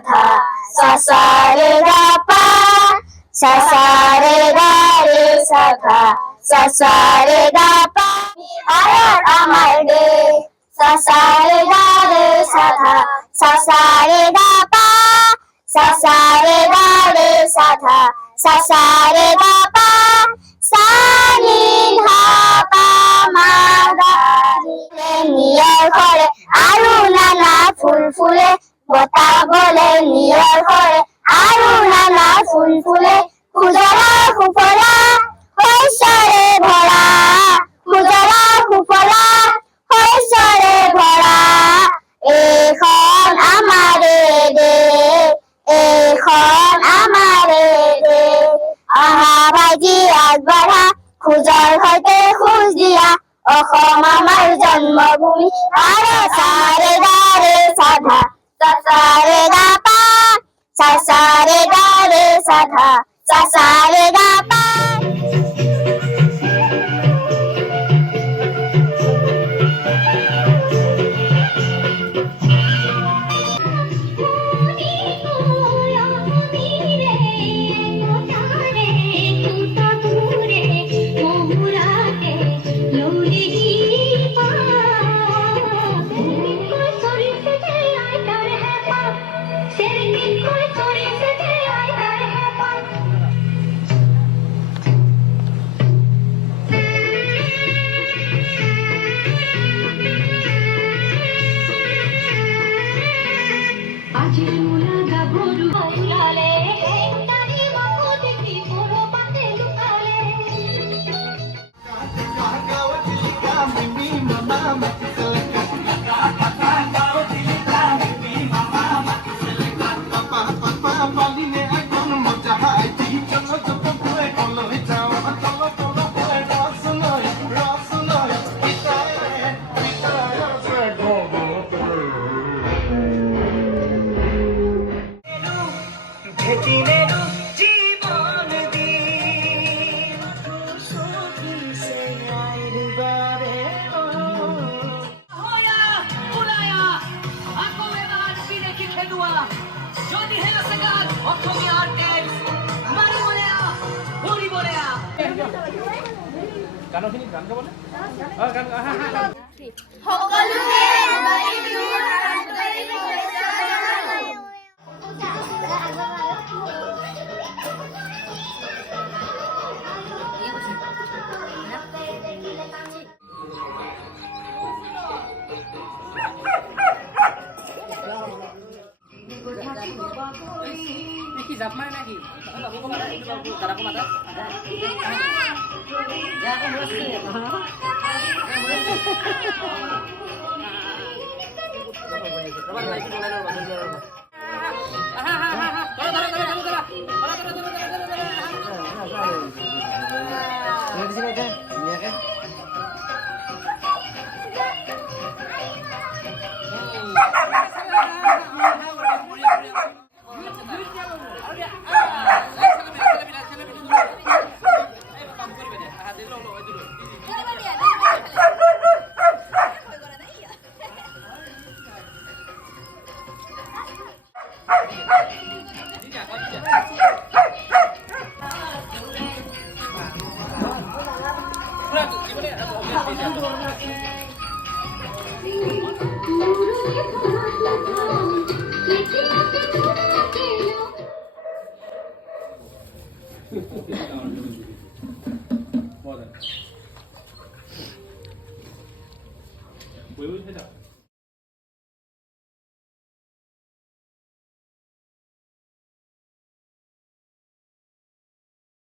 धा सा सा रे गा पा सा सा रे गा रे सा धा सा सा रे गा पा আর আমার ডে সা সা রে গা রে সা ধা সা সা রে গা পা সা সা রে গা রে সা ধা সা সা রে গা পা সা নি ধা পা মা গা রে নিয়র ঘরে আরু নানা ফুল ফুলে বতা বলে নিয়র ঘরে আরু নানা ফুল ফুলে খুজরা খুফলা হৈছৰে ভৰা খুজৰা খুফলা হৈছৰে ভৰা এইখন আমাৰে দেশ এইখন আমাৰে দেশ অহা ভাইটি আগবঢ়া খোজৰ সৈতে খোজ দিয়া অসম আমাৰ জন্মভূমি আৰে চাৰে গাৰে সাধা চাৰে গা পা চাৰে গাৰে সাধা চাৰে গা পা গানখিনি গান গাবনে গান সকলোকে কি জাপ মারে নাকি দাদাকে মাতা যাকে বসছে 왜 울지?